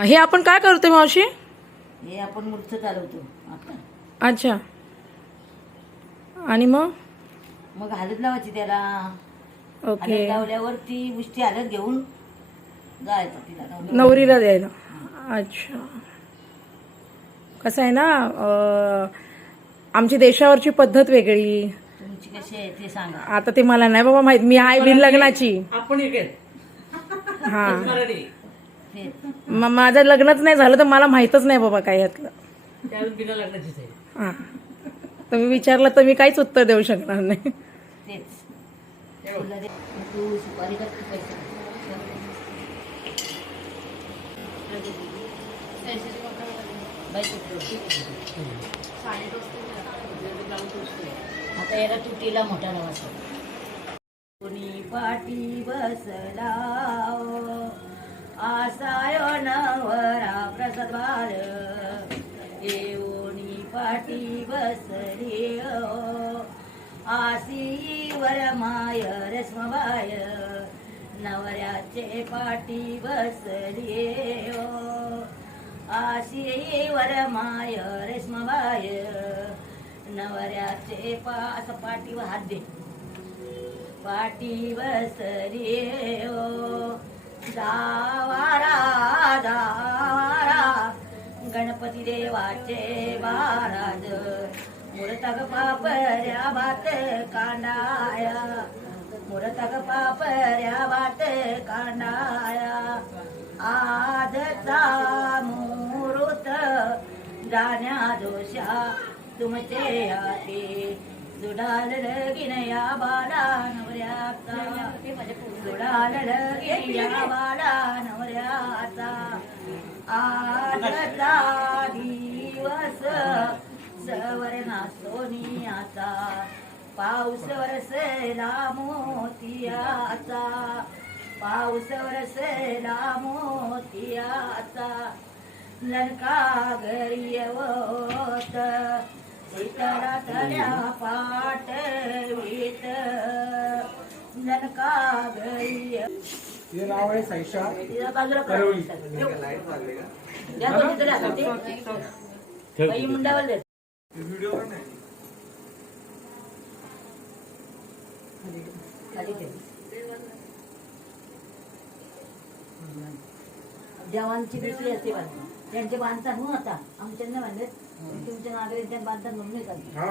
हे आपण काय करतोय मावशी? हे आपण मूर्त चालवतो आता. अच्छा. आणि मग? मग हलत लावायची त्याला. ओके. हलत लावल्यावर ती उष्टी हलत घेऊन जायचं तिला. नवरीला. द्यायला. अच्छा. कसं आहे ना अं, आमची देशावरची पद्धत वेगळी. तुमची कशी आहे ते सांगा. आता ते मला नाही बाबा माहीत. मी आहे बिन लग्नाची आपण इकडे हा. मराठी. माझं लग्नच नाही झालं तर मला माहीतच नाही बाबा काय यातलं. हा. तुम्ही विचारलं तर मी काहीच उत्तर देऊ शकणार नाही? आता याला तुटीला मोठा नवासा कोणी पाठी बसला आसायो नवरा प्रसाद बाळ येऊनी पाठी बसली आसी वर माय रश्मबाय नवऱ्याचे पाठी बसली आशी वर माय रश्मबाय नवऱ्याचे पास पाठीवर हात दे. पाठी बसली ओ जावारा जावारा. गणपती देवाचे महाराज मुरतग पापऱ्या बात कांडाया. मुरतग पापऱ्या बात कांडाया. आजचा मुहूर्त जाण्या दोषा तुमचे हाती. जुडाल लगीन या बाला नवऱ्याचा जुडाल लगीन या बाला नवऱ्याचा आजचा दिवस सवरना सोनियाचा पाऊस वरसेला मोतियाचा पाऊस वरसेला मोतियाचा लंका घरी येवत. सीताला तल्या पाठवीत. तिचं नाव आहे सैशा तिला बाजूला करा. करवली. द्या तो तिथं द्या. ते बाई मुंडावर दे. खाली ठेव. जवानची दुसरी असते बांधून त्यांचे बांधतात म्हणून आता आमच्या बांधत हा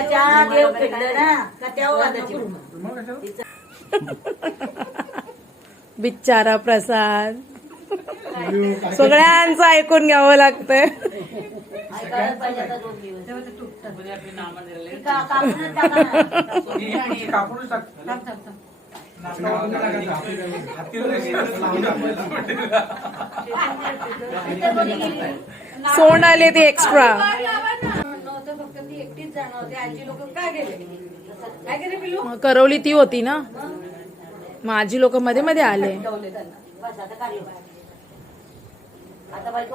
त्या देव ना का त्या वादाची? बिचारा प्रसाद. सगळ्यांचं ऐकून घ्यावं लागतंय. सोन सोंड आले ते एक्स्ट्रा नव्हतं फक्त ती एकटीच जाणार होती आजी लोक का गेले काय गेले पिलू करवली ती होती ना? मग आजी लोक मध्ये मध्ये आले. आता आता बाई तू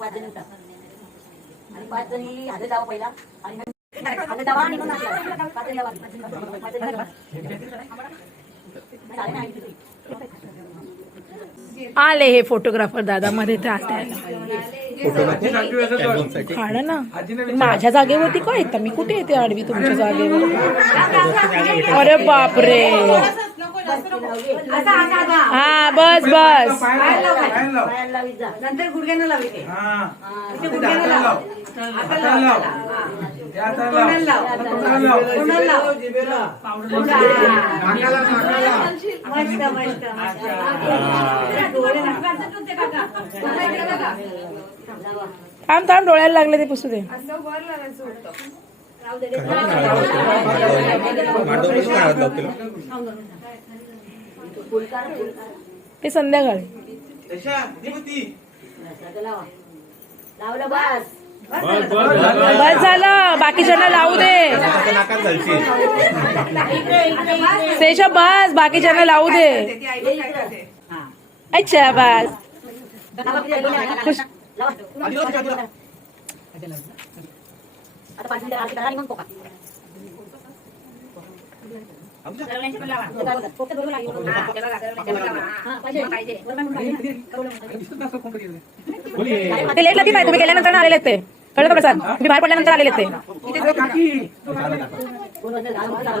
पाच आणि पाच जणी हात लावा पहिला आणि हात लावा आणि मग पाच लावा. पाच लावा. आले हे फोटोग्राफर दादा मध्ये त्रास द्यायला काढ ना. माझ्या जागेवरती काय येतं मी कुठे येते आडवी तुमच्या जागेवर? अरे बापरे. हा बस बस. पायाला लाव, पायाला लाव. पायाला लावीत जा नंतर गुडघ्यानं लावी ते हा. इथे ते गुडघ्यानं हाताला लाव. लाव. हाताला हाताला लाव. लाव. ते हाताला तोंडाला लाव. लाव. तोंडाला लाव. तोंडाला लाव. नाकाला, नाकाला. मस्त मस्त. मस्त. डोळे नाकात होते काका. बघा इकडे बघा. थांब थांब डोळ्याला लागले ते पुसू दे. ती. लावा लावलं बस. बस झालं. बाकीच्यांना लावू दे. सेशा बस बाकीच्यांना लावू दे. अच्छा बस. आता पाच मिनिटं आरती करा आणि मग पोका. पोकत बरोबर लागेल. हा, पाहिजे. बरोबर पाहिजे. ते लेट लागते नाही तुम्ही गेल्यानंतर आलेले ते. कळलं का प्रसाद? तुम्ही बाहेर पडल्यानंतर आलेले आहेत ते. अरे काकी. कोण म्हणतं, दहा मिनिटं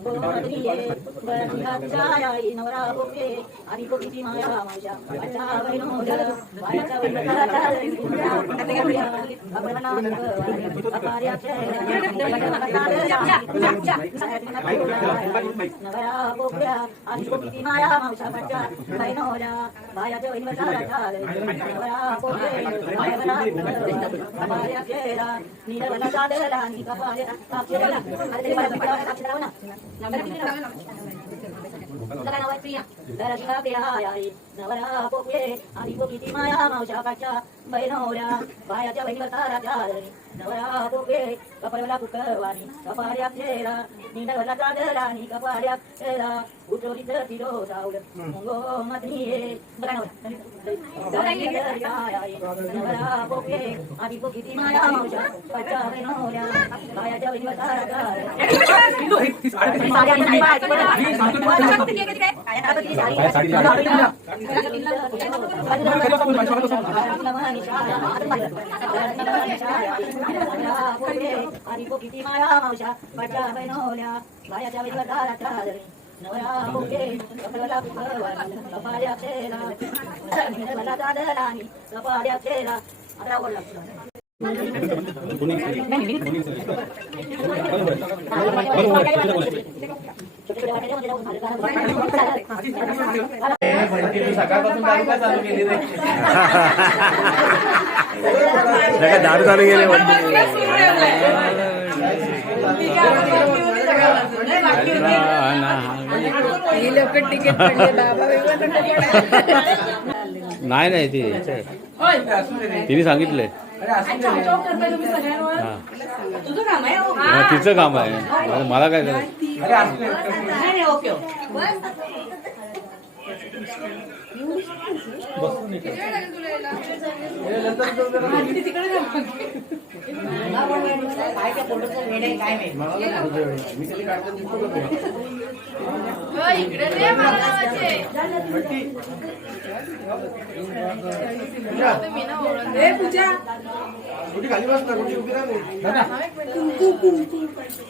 ना एक दोन तीन चार आल्या नाही, पोका ते झालं. एक मला माहिती पाहिजे ना अच्छा हो ना तेच म्हणून व्हिडिओ बनवते त्याला पेढा बायाच्या बहिणीवर ताराच्या नवरा पोके कपडवला कुकवानी कपाड्या फेरा निंडवला चादरा आणि कपाड्या फेरा उठोरी तिरो सावड मुंगो मधनी बघा नवरा पोके आधी पोकी ती माया मावशा पच्चा बहिणवल्या बायाच्या बहिणीवर किती माया मावशा वेळेला नवरा बोके कपडला कुकवानी कपाड्या खेळा निळवला चादरा आणि कपाड्या खेळा आता आवडला दारू चालू गेले नाही नाही ते याचं आहे. तिने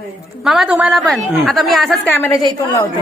मामा तुम्हाला पण. आता मी असाच कॅमेऱ्याच्या इथून लावते.